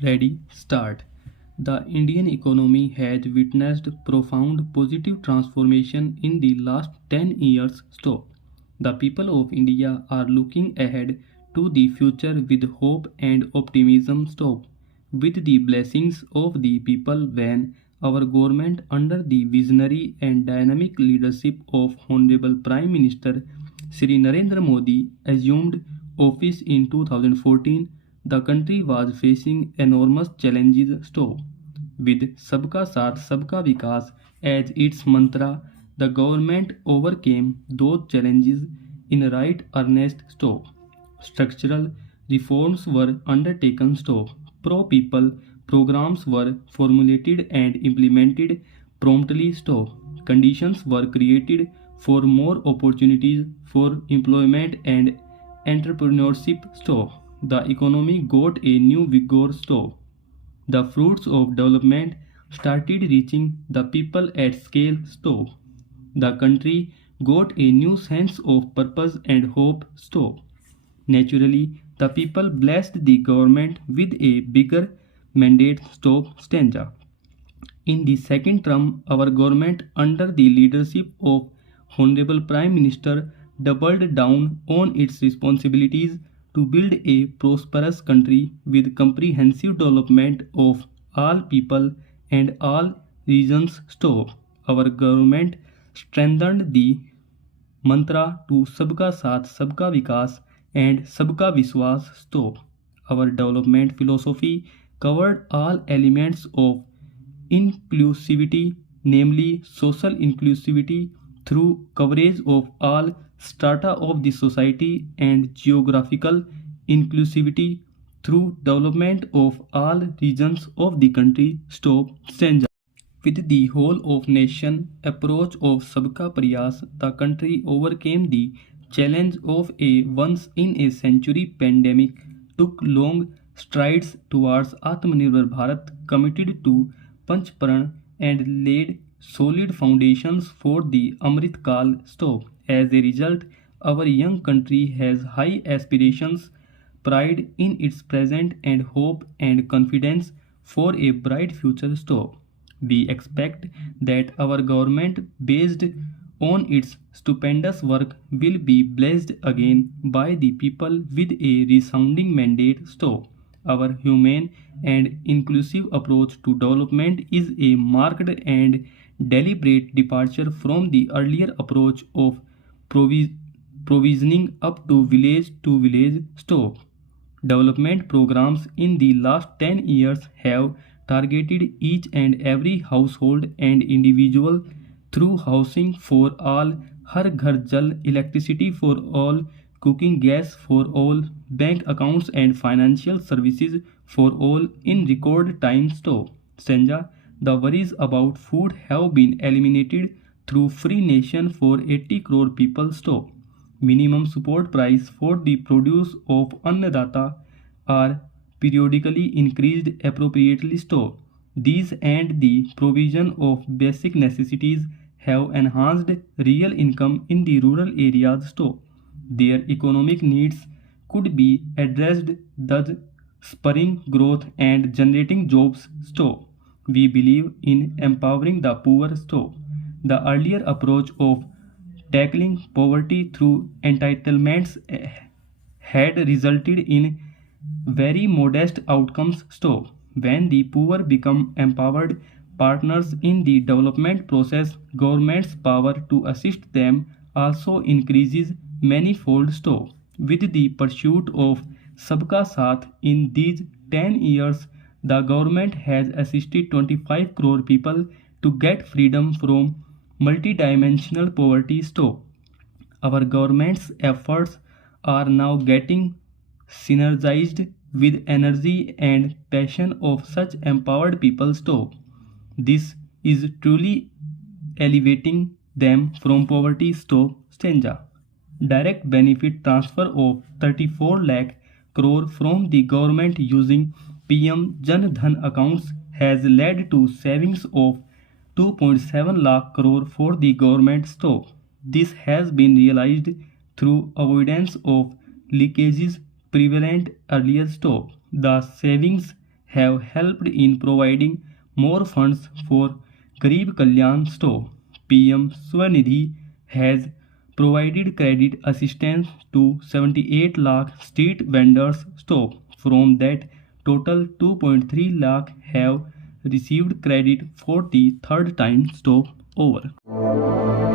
Ready, start. The Indian economy has witnessed profound positive transformation in the last 10 years. Stop. The people of India are looking ahead to the future with hope and optimism. Stop. With the blessings of the people when our government under the visionary and dynamic leadership of Honorable Prime Minister Shri Narendra Modi assumed office in 2014, the country was facing enormous challenges. Stop. With Sabka Saath Sabka Vikas as its mantra, the government overcame those challenges in right earnest. Stop. Structural reforms were undertaken. Stop. Pro-people programs were formulated and implemented promptly. Stop. Conditions were created for more opportunities for employment and entrepreneurship. Stop. The economy got a new vigor. Stop. The fruits of development started reaching the people at scale. Stop. The country got a new sense of purpose and hope. Stop. Naturally, the people blessed the government with a bigger mandate. Stop. Stanza. In the second term, our government, under the leadership of Honorable Prime Minister, doubled down on its responsibilities to build a prosperous country with comprehensive development of all people and all regions. Stop. Our government strengthened the mantra to Sabka Saath Sabka Vikas and Sabka Vishwas. Stop. Our development philosophy covered all elements of inclusivity, namely social inclusivity through coverage of all strata of the society and geographical inclusivity through development of all regions of the country. Stop. Stanza. With the whole of nation approach of Sabka Prayas, the country overcame the challenge of a once in a century pandemic, took long strides towards Atmanirbhar Bharat, committed to Panchparan, and laid solid foundations for the Amrit Kal. Stop. As a result, our young country has high aspirations, pride in its present, and hope and confidence for a bright future. Stop. We expect that our government, based on its stupendous work, will be blessed again by the people with a resounding mandate. Stop. Our humane and inclusive approach to development is a marked and deliberate departure from the earlier approach of provi- provisioning up to village. Stop. Development programs in the last 10 years have targeted each and every household and individual through housing for all, Har Ghar Jal, electricity for all, cooking gas for all, bank accounts and financial services for all in record time. Stop. Stanza. The worries about food have been eliminated through free nation for 80 crore people. Stop. Minimum support price for the produce of Annadata are periodically increased appropriately. Stop. These and the provision of basic necessities have enhanced real income in the rural areas. Stop. Their economic needs could be addressed, thus spurring growth and generating jobs. Stop. We believe in empowering the poor. Stop. The earlier approach of tackling poverty through entitlements had resulted in very modest outcomes. Stop. When the poor become empowered partners in the development process, government's power to assist them also increases manifold. Stop. With the pursuit of Sabka Saath in these 10 years, the government has assisted 25 crore people to get freedom from multidimensional poverty. Stop. Our government's efforts are now getting synergized with energy and passion of such empowered people. Stop. This is truly elevating them from poverty. Stop. Stanza. Direct benefit transfer of 34 lakh crore from the government using PM Jan Dhan accounts has led to savings of 2.7 lakh crore for the government. Stop. This has been realized through avoidance of leakages prevalent earlier. Stop. The savings have helped in providing more funds for Garib Kalyan stove. PM Swanidhi has provided credit assistance to 78 lakh street vendors stove. From that total, 2.3 lakh have received credit for the third time stove over.